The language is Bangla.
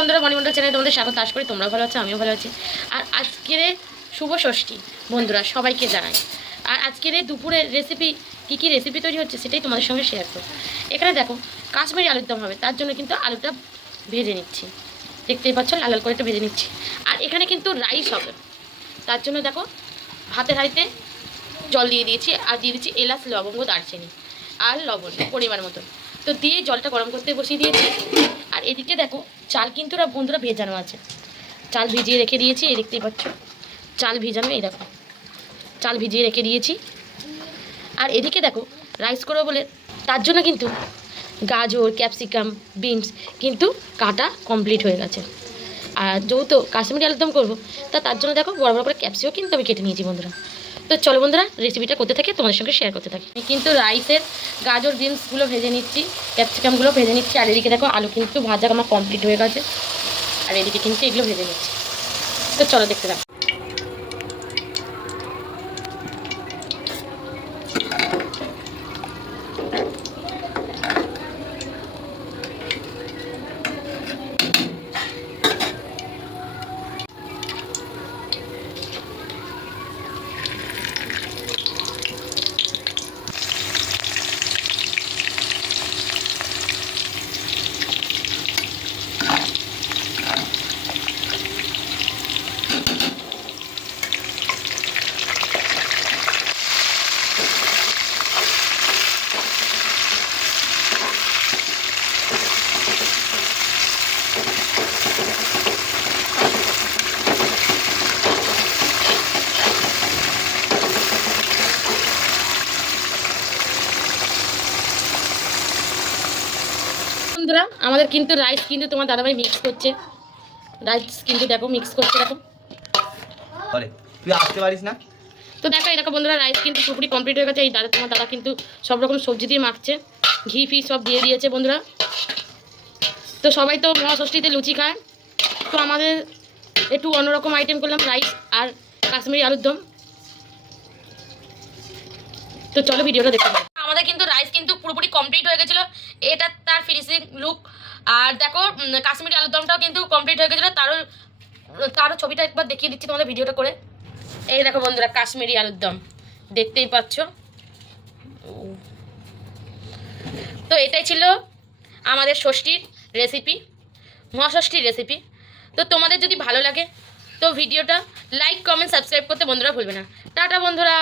বন্ধুরা মণিমন্ডল চ্যানেলে তোমাদের স্বাগত। আশ করি তোমরা ভালো আছো, আমিও ভালো আছি। আর আজকের শুভ ষষ্ঠী, বন্ধুরা, সবাইকে জানাই। আর আজকের এই দুপুরের রেসিপি কী কী রেসিপি তৈরি হচ্ছে সেটাই তোমাদের সঙ্গে শেয়ার করো এখানে দেখো, কাশ্মীরি আলুর দম হবে, তার জন্য কিন্তু আলুটা ভেজে নিচ্ছি। দেখতেই পাচ্ছ, লাল লাল করে একটু ভেজে নিচ্ছি। আর এখানে কিন্তু রাইস হবে। তার জন্য দেখো, ভাতের হাঁড়িতে জল দিয়ে দিয়েছি, আর দিয়ে দিচ্ছি এলাচ, লবঙ্গ, দারচিনি, আর লবণ, পরিমাণ মতো তো দিয়ে জলটা গরম করতে বসিয়ে দিয়েছি। আর এদিকে দেখো, চাল কিন্তু বন্ধুরা ভেজানো আছে। চাল ভিজিয়ে রেখে দিয়েছি, এই দেখতেই পাচ্ছ। চাল ভিজানো, এই দেখো। চাল ভিজিয়ে রেখে দিয়েছি। আর এদিকে দেখো রাইস করব বলে, তার জন্য কিন্তু গাজর ক্যাপসিকাম বিনস কিন্তু কাটা কমপ্লিট হয়ে গেছে। আর যেহেতু কাশ্মীরি আলুরদম করব, তা তার জন্য দেখো বড় বড় করে ক্যাপসিও কিন্তু আমি কেটে নিয়েছি বন্ধুরা। তো চলো বন্ধুরা রেসিপিটা করতে থাকে, তোমাদের সঙ্গে শেয়ার করতে থাকে। আমি কিন্তু রাইসের গাজর বিনসগুলো ভেজে নিচ্ছি ক্যাপসিকামগুলো ভেজে নিচ্ছি, আর এদিকে দেখো আলু কিন্তু ভাজা আমার কমপ্লিট হয়ে গেছে। আর এদিকে কিন্তু এগুলো ভেজে নিচ্ছি। তো চলো দেখতে থাকো। বন্ধুরা আমাদের কিন্তু রাইস কিন্তু তোমার দাদাভাই মিক্স করছে। রাইস কিন্তু দেখো মিক্স করছে দেখো। তুই আসতে পারিস না? তো দেখো এই দেখো বন্ধুরা রাইস কিন্তু পুরোপুরি কমপ্লিট হয়ে গেছে। এই দাদা তোমার দাদা কিন্তু সব রকম সবজি দিয়ে মাখছে। ঘি ফি সব দিয়ে দিয়েছে বন্ধুরা। তো সবাই তো মহাষষ্ঠীতে লুচি খায়। তো আমাদের একটু অন্যরকম আইটেম করলাম রাইস আর কাশ্মীরি আলুর দম। তো চলো ভিডিওটা দেখতে আমাদের কিন্তু রাইস কিন্তু পুরোপুরি কমপ্লিট হয়ে গেছিল। এটা ফিনিশিং লুক। আর দেখো কাশ্মীরি আলুর দমটাও কিন্তু কমপ্লিট হয়ে গেছিল। তারও তারও ছবিটা একবার দেখিয়ে দিচ্ছি তোমাদের ভিডিওটা করে। এই দেখো বন্ধুরা, কাশ্মীরি আলুর দম। দেখতেই পাচ্ছ? তো এটাই ছিল আমাদের ষষ্ঠীর রেসিপি মহাষষ্ঠীর রেসিপি তো তোমাদের যদি ভালো লাগে, তো ভিডিওটা লাইক কমেন্ট সাবস্ক্রাইব করতে বন্ধুরা ভুলবে না। টাটা বন্ধুরা!